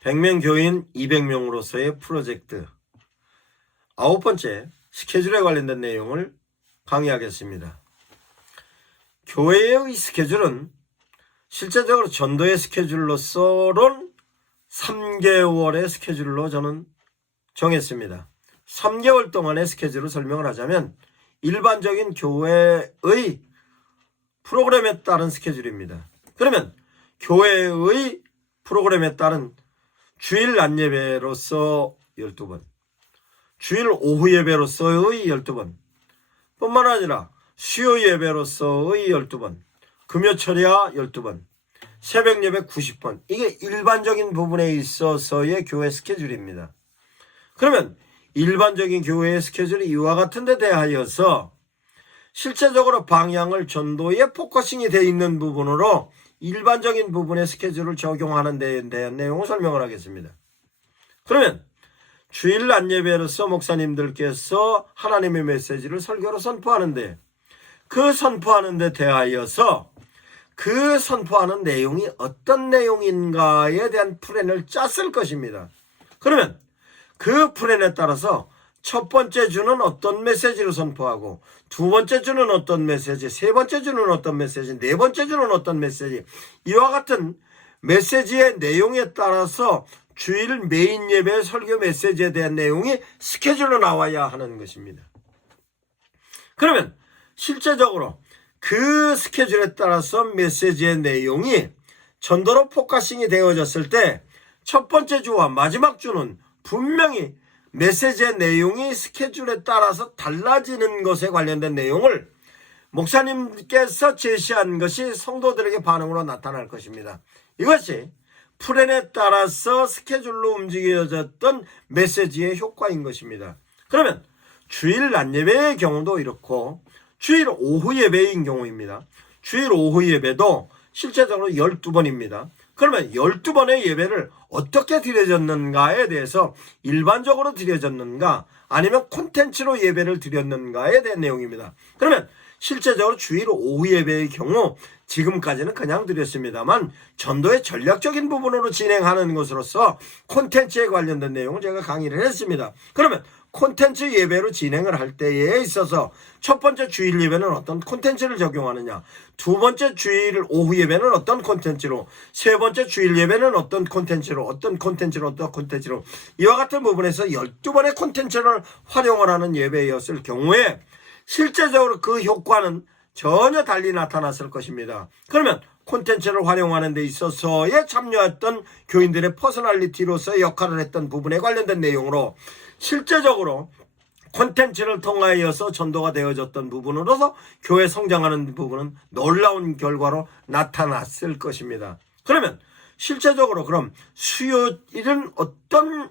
100명 교인 200명으로서의 프로젝트 9번째 스케줄에 관련된 내용을 강의하겠습니다. 교회의 스케줄은 실제적으로 전도의 스케줄로서는 3개월의 스케줄로 저는 정했습니다. 3개월 동안의 스케줄을 설명을 하자면 일반적인 교회의 프로그램에 따른 스케줄입니다. 그러면 교회의 프로그램에 따른 주일 낮 예배로서 12번, 주일 오후 예배로서의 12번, 뿐만 아니라 수요 예배로서의 12번, 금요 철야 12번, 새벽 예배 90번. 이게 일반적인 부분에 있어서의 교회 스케줄입니다. 그러면 일반적인 교회의 스케줄이 이와 같은 데 대하여서 실제적으로 방향을 전도에 포커싱이 되어 있는 부분으로 일반적인 부분의 스케줄을 적용하는 데에 대한 내용을 설명을 하겠습니다. 그러면 주일 낮 예배로서 목사님들께서 하나님의 메시지를 설교로 선포하는데 그 선포하는 데 대하여서 그 선포하는 내용이 어떤 내용인가에 대한 플랜을 짰을 것입니다. 그러면 그 플랜에 따라서 첫 번째 주는 어떤 메시지를 선포하고 두 번째 주는 어떤 메시지, 세 번째 주는 어떤 메시지, 네 번째 주는 어떤 메시지, 이와 같은 메시지의 내용에 따라서 주일 메인 예배 설교 메시지에 대한 내용이 스케줄로 나와야 하는 것입니다. 그러면 실제적으로 그 스케줄에 따라서 메시지의 내용이 전도로 포커싱이 되어졌을 때 첫 번째 주와 마지막 주는 분명히 메시지의 내용이 스케줄에 따라서 달라지는 것에 관련된 내용을 목사님께서 제시한 것이 성도들에게 반응으로 나타날 것입니다. 이것이 플랜에 따라서 스케줄로 움직여졌던 메시지의 효과인 것입니다. 그러면 주일 낮 예배의 경우도 이렇고 주일 오후 예배인 경우입니다. 주일 오후 예배도 실제적으로 12번입니다. 그러면 12번의 예배를 어떻게 드려졌는가에 대해서 일반적으로 드려졌는가 아니면 콘텐츠로 예배를 드렸는가에 대한 내용입니다. 그러면 실제적으로 주일 오후 예배의 경우 지금까지는 그냥 드렸습니다만 전도의 전략적인 부분으로 진행하는 것으로서 콘텐츠에 관련된 내용을 제가 강의를 했습니다. 그러면 콘텐츠 예배로 진행을 할 때에 있어서 첫 번째 주일 예배는 어떤 콘텐츠를 적용하느냐, 두 번째 주일 오후 예배는 어떤 콘텐츠로, 세 번째 주일 예배는 어떤 콘텐츠로, 어떤 콘텐츠로 이와 같은 부분에서 12번의 콘텐츠를 활용을 하는 예배였을 경우에 실제적으로 그 효과는 전혀 달리 나타났을 것입니다. 그러면 콘텐츠를 활용하는 데 있어서에 참여했던 교인들의 퍼스널리티로서의 역할을 했던 부분에 관련된 내용으로 실제적으로 콘텐츠를 통하여서 전도가 되어졌던 부분으로서 교회 성장하는 부분은 놀라운 결과로 나타났을 것입니다. 그러면 실제적으로 그럼 수요일은 어떤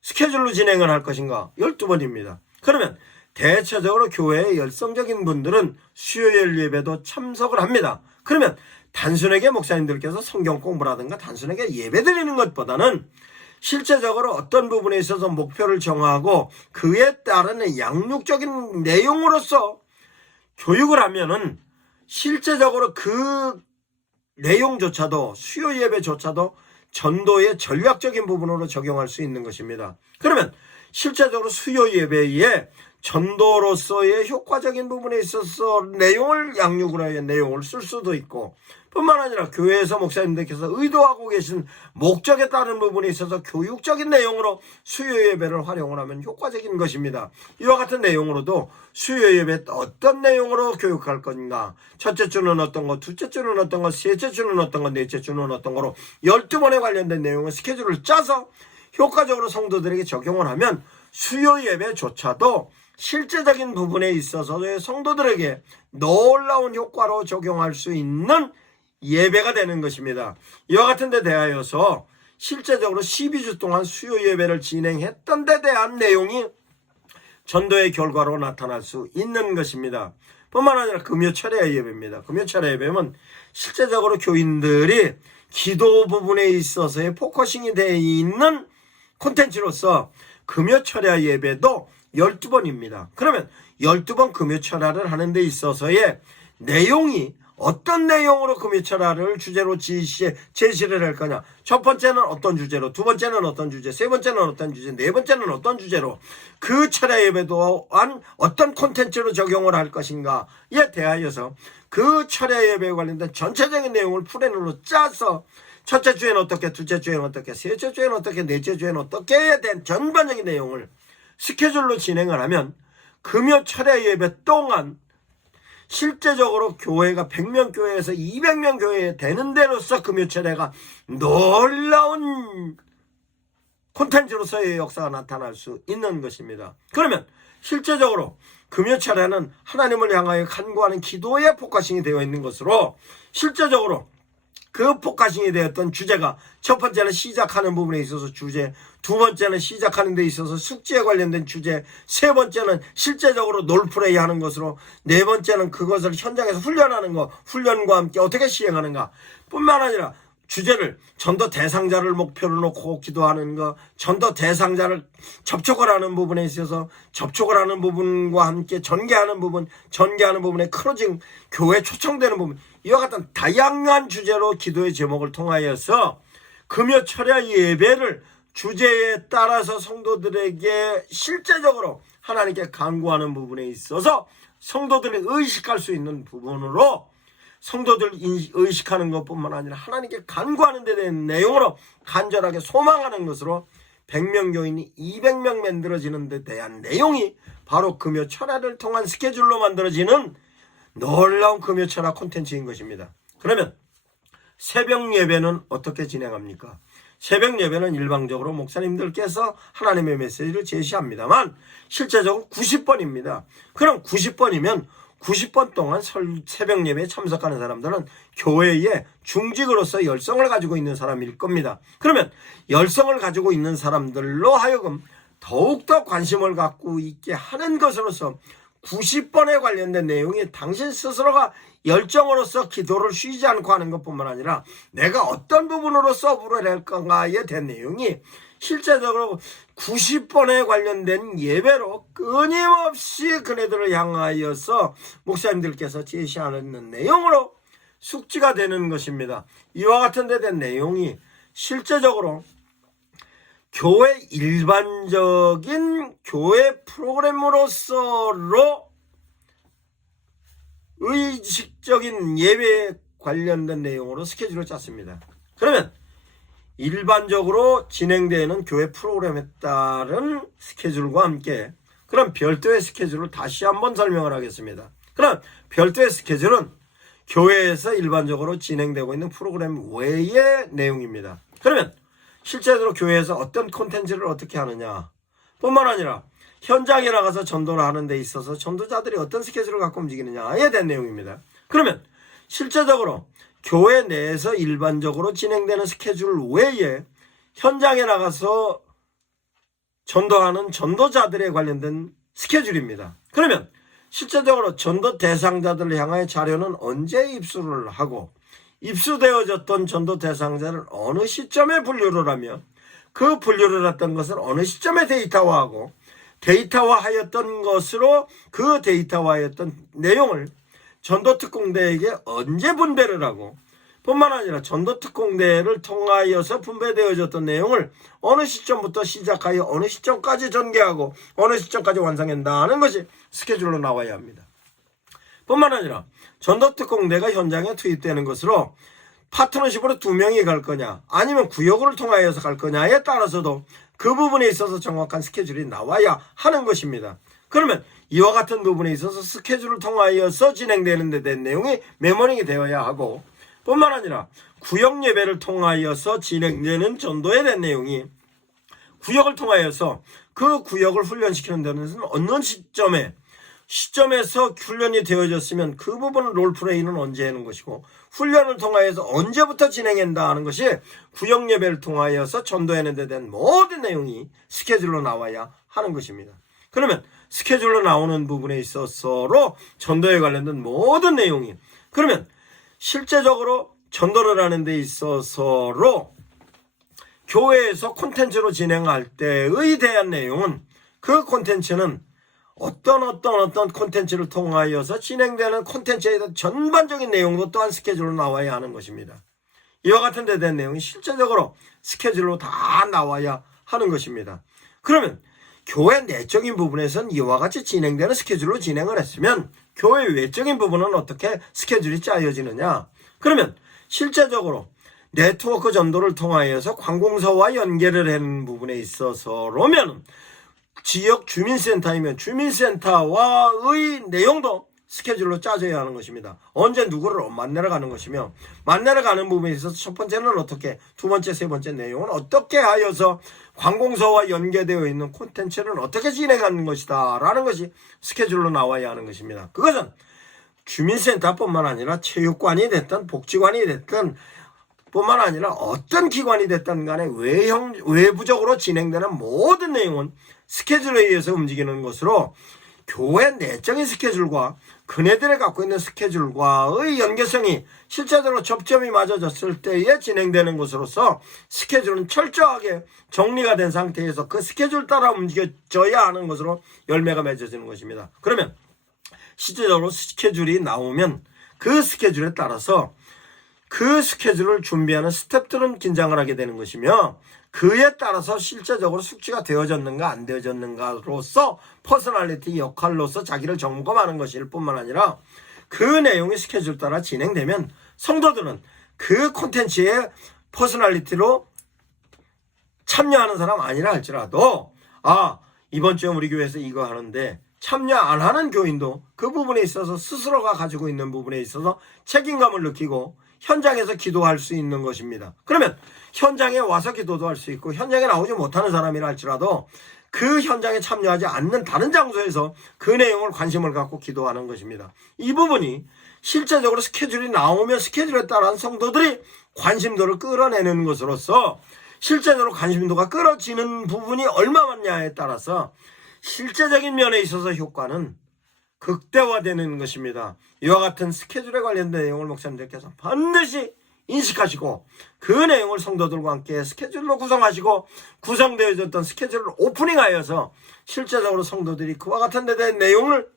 스케줄로 진행을 할 것인가? 12번입니다. 그러면 대체적으로 교회의 열성적인 분들은 수요일 예배도 참석을 합니다. 그러면 단순하게 목사님들께서 성경 공부라든가 단순하게 예배 드리는 것보다는 실제적으로 어떤 부분에 있어서 목표를 정하고 그에 따른 양육적인 내용으로서 교육을 하면은 실제적으로 그 내용조차도 수요 예배조차도 전도의 전략적인 부분으로 적용할 수 있는 것입니다. 그러면 실제적으로 수요 예배에 전도로서의 효과적인 부분에 있어서 내용을 양육을 하여 내용을 쓸 수도 있고 뿐만 아니라 교회에서 목사님들께서 의도하고 계신 목적에 따른 부분에 있어서 교육적인 내용으로 수요 예배를 활용을 하면 효과적인 것입니다. 이와 같은 내용으로도 수요 예배 어떤 내용으로 교육할 건가, 첫째 주는 어떤 거, 둘째 주는 어떤 거, 셋째 주는 어떤 거, 넷째 주는 어떤 거로 12번에 관련된 내용을 스케줄을 짜서 효과적으로 성도들에게 적용을 하면 수요 예배조차도 실제적인 부분에 있어서의 성도들에게 놀라운 효과로 적용할 수 있는 예배가 되는 것입니다. 이와 같은 데 대하여서 실제적으로 12주 동안 수요 예배를 진행했던 데 대한 내용이 전도의 결과로 나타날 수 있는 것입니다. 뿐만 아니라 금요 철야 예배입니다. 금요 철야 예배는 실제적으로 교인들이 기도 부분에 있어서의 포커싱이 되어 있는 콘텐츠로서 금요 철야 예배도 12번입니다. 그러면 12번 금요 철야를 하는 데 있어서의 내용이 어떤 내용으로 금요철야를 주제로 제시를 할 거냐. 첫 번째는 어떤 주제로, 두 번째는 어떤 주제, 세 번째는 어떤 주제, 네 번째는 어떤 주제로 그 철야 예배 또한 어떤 콘텐츠로 적용을 할 것인가에 대하여서 그 철야 예배에 관련된 전체적인 내용을 플랜으로 짜서 첫째 주에는 어떻게, 둘째 주에는 어떻게, 셋째 주에는 어떻게, 넷째 주에는 어떻게에 대한 전반적인 내용을 스케줄로 진행을 하면 금요 철야 예배 동안 실제적으로 교회가 100명 교회에서 200명 교회 되는 데로서 금요 철야가 놀라운 콘텐츠로서의 역사가 나타날 수 있는 것입니다. 그러면 실제적으로 금요 철야는 하나님을 향하여 간구하는 기도에 포커싱이 되어 있는 것으로 실제적으로 그 포커싱이 되었던 주제가 첫 번째는 시작하는 부분에 있어서 주제, 두 번째는 시작하는 데 있어서 숙제에 관련된 주제, 세 번째는 실제적으로 롤플레이 하는 것으로, 네 번째는 그것을 현장에서 훈련하는 것, 훈련과 함께 어떻게 시행하는가 뿐만 아니라 주제를 전도 대상자를 목표로 놓고 기도하는 것, 전도 대상자를 접촉을 하는 부분에 있어서 접촉을 하는 부분과 함께 전개하는 부분의 크로징, 교회 초청되는 부분, 이와 같은 다양한 주제로 기도의 제목을 통하여서 금요 철야 예배를 주제에 따라서 성도들에게 실제적으로 하나님께 간구하는 부분에 있어서 성도들이 의식할 수 있는 부분으로 성도들이 의식하는 것뿐만 아니라 하나님께 간구하는 데 대한 내용으로 간절하게 소망하는 것으로 100명 교인이 200명 만들어지는 데 대한 내용이 바로 금요 철야를 통한 스케줄로 만들어지는 놀라운 금요 철야 콘텐츠인 것입니다. 그러면 새벽 예배는 어떻게 진행합니까? 새벽 예배는 일방적으로 목사님들께서 하나님의 메시지를 제시합니다만 실제적으로 90번입니다. 그럼 90번이면 90번 동안 새벽 예배에 참석하는 사람들은 교회의 중직으로서 열성을 가지고 있는 사람일 겁니다. 그러면 열성을 가지고 있는 사람들로 하여금 더욱더 관심을 갖고 있게 하는 것으로서 90번에 관련된 내용이 당신 스스로가 열정으로서 기도를 쉬지 않고 하는 것뿐만 아니라 내가 어떤 부분으로 서브를 할 건가에 대한 내용이 실제적으로 90번에 관련된 예배로 끊임없이 그네들을 향하여서 목사님들께서 제시하는 내용으로 숙지가 되는 것입니다. 이와 같은 데 대한 내용이 실제적으로 교회 일반적인 교회 프로그램으로서로 의식적인 예배에 관련된 내용으로 스케줄을 짰습니다. 그러면 일반적으로 진행되는 교회 프로그램에 따른 스케줄과 함께 그럼 별도의 스케줄을 다시 한번 설명을 하겠습니다. 그럼 별도의 스케줄은 교회에서 일반적으로 진행되고 있는 프로그램 외의 내용입니다. 그러면 실제로 교회에서 어떤 콘텐츠를 어떻게 하느냐 뿐만 아니라 현장에 나가서 전도를 하는 데 있어서 전도자들이 어떤 스케줄을 갖고 움직이느냐에 대한 내용입니다. 그러면 실제적으로 교회 내에서 일반적으로 진행되는 스케줄 외에 현장에 나가서 전도하는 전도자들에 관련된 스케줄입니다. 그러면 실제적으로 전도 대상자들을 향하여 자료는 언제 입수를 하고 입수되어졌던 전도 대상자를 어느 시점에 분류를 하며 그 분류를 했던 것을 어느 시점에 데이터화하고 데이터화하였던 것으로 그 데이터화하였던 내용을 전도특공대에게 언제 분배를 하고 뿐만 아니라 전도특공대를 통하여서 분배되어졌던 내용을 어느 시점부터 시작하여 어느 시점까지 전개하고 어느 시점까지 완성한다는 것이 스케줄로 나와야 합니다. 뿐만 아니라 전도특공대가 현장에 투입되는 것으로 파트너십으로 2명이 갈 거냐 아니면 구역을 통하여서 갈 거냐에 따라서도 그 부분에 있어서 정확한 스케줄이 나와야 하는 것입니다. 그러면 이와 같은 부분에 있어서 스케줄을 통하여서 진행되는 데 대한 내용이 메모링이 되어야 하고 뿐만 아니라 구역 예배를 통하여서 진행되는 전도에 대한 내용이 구역을 통하여서 그 구역을 훈련시키는 데는 어느 시점에서 훈련이 되어졌으면 그 부분은 롤플레이는 언제 하는 것이고 훈련을 통하여서 언제부터 진행한다 하는 것이 구역 예배를 통하여서 전도하는 데 대한 모든 내용이 스케줄로 나와야 하는 것입니다. 그러면 스케줄로 나오는 부분에 있어서로 전도에 관련된 모든 내용이 그러면 실제적으로 전도를 하는 데 있어서로 교회에서 콘텐츠로 진행할 때의 대한 내용은 그 콘텐츠는 어떤 콘텐츠를 통하여서 진행되는 콘텐츠에 대한 전반적인 내용도 또한 스케줄로 나와야 하는 것입니다. 이와 같은 데 대한 내용이 실제적으로 스케줄로 다 나와야 하는 것입니다. 그러면 교회 내적인 부분에서는 이와 같이 진행되는 스케줄로 진행을 했으면 교회 외적인 부분은 어떻게 스케줄이 짜여지느냐? 그러면 실제적으로 네트워크 전도를 통하여서 관공서와 연계를 하는 부분에 있어서라면 지역 주민센터이면 주민센터와의 내용도 스케줄로 짜져야 하는 것입니다. 언제 누구를 만나러 가는 것이며 만나러 가는 부분에 있어서 첫 번째는 어떻게, 두 번째, 세 번째 내용은 어떻게 하여서 관공서와 연계되어 있는 콘텐츠는 어떻게 진행하는 것이다 라는 것이 스케줄로 나와야 하는 것입니다. 그것은 주민센터뿐만 아니라 체육관이 됐든 복지관이 됐든 뿐만 아니라 어떤 기관이 됐든 간에 외부적으로 진행되는 모든 내용은 스케줄에 의해서 움직이는 것으로 교회 내적인 스케줄과 그네들이 갖고 있는 스케줄과의 연계성이 실제적으로 접점이 맞아졌을 때에 진행되는 것으로서 스케줄은 철저하게 정리가 된 상태에서 그 스케줄 따라 움직여져야 하는 것으로 열매가 맺어지는 것입니다. 그러면 실제적으로 스케줄이 나오면 그 스케줄에 따라서 그 스케줄을 준비하는 스텝들은 긴장을 하게 되는 것이며 그에 따라서 실제적으로 숙지가 되어졌는가 안 되어졌는가로서 퍼스널리티 역할로서 자기를 점검하는 것일 뿐만 아니라 그 내용이 스케줄 따라 진행되면 성도들은 그 콘텐츠의 퍼스널리티로 참여하는 사람 아니라 할지라도 이번 주에 우리 교회에서 이거 하는데 참여 안 하는 교인도 그 부분에 있어서 스스로가 가지고 있는 부분에 있어서 책임감을 느끼고 현장에서 기도할 수 있는 것입니다. 그러면 현장에 와서 기도도 할 수 있고 현장에 나오지 못하는 사람이라 할지라도 그 현장에 참여하지 않는 다른 장소에서 그 내용을 관심을 갖고 기도하는 것입니다. 이 부분이 실제적으로 스케줄이 나오면 스케줄에 따른 성도들이 관심도를 끌어내는 것으로서 실제적으로 관심도가 끌어지는 부분이 얼마 많냐에 따라서 실제적인 면에 있어서 효과는 극대화되는 것입니다. 이와 같은 스케줄에 관련된 내용을 목사님들께서 반드시 인식하시고 그 내용을 성도들과 함께 스케줄로 구성하시고 구성되어졌던 스케줄을 오프닝하여서 실제적으로 성도들이 그와 같은 데 대한 내용을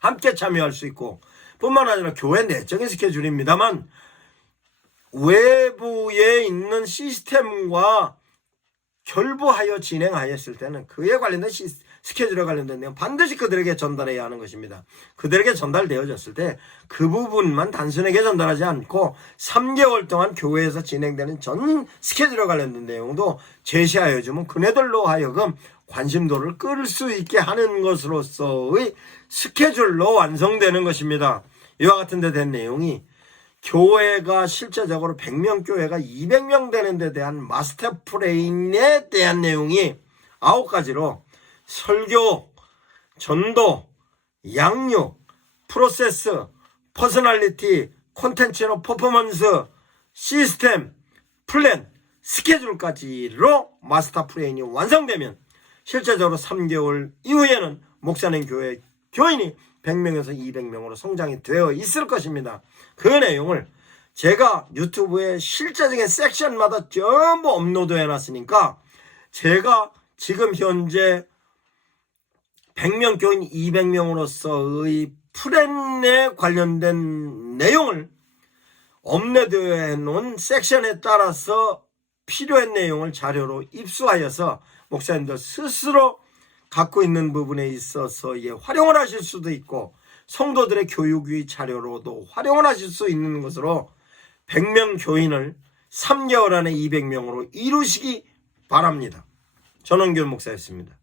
함께 참여할 수 있고 뿐만 아니라 교회 내적인 스케줄입니다만 외부에 있는 시스템과 결부하여 진행하였을 때는 그에 관련된 스케줄에 관련된 내용 반드시 그들에게 전달해야 하는 것입니다. 그들에게 전달되어졌을 때 그 부분만 단순하게 전달하지 않고 3개월 동안 교회에서 진행되는 전 스케줄에 관련된 내용도 제시하여 주면 그네들로 하여금 관심도를 끌 수 있게 하는 것으로서의 스케줄로 완성되는 것입니다. 이와 같은 데 된 내용이 교회가 실제적으로 100명 교회가 200명 되는 데 대한 마스터 플랜에 대한 내용이 9가지로 설교, 전도, 양육, 프로세스, 퍼스널리티, 콘텐츠로 퍼포먼스, 시스템, 플랜, 스케줄까지로 마스터 플랜이 완성되면 실제적으로 3개월 이후에는 목사님 교회 교인이 100명에서 200명으로 성장이 되어 있을 것입니다. 그 내용을 제가 유튜브에 실제적인 섹션마다 전부 업로드 해놨으니까 제가 지금 현재 100명 교인 200명으로서의 플랜에 관련된 내용을 업로드해 놓은 섹션에 따라서 필요한 내용을 자료로 입수하여서 목사님들 스스로 갖고 있는 부분에 있어서 활용을 하실 수도 있고 성도들의 교육의 자료로도 활용을 하실 수 있는 것으로 100명 교인을 3개월 안에 200명으로 이루시기 바랍니다. 전원교 목사였습니다.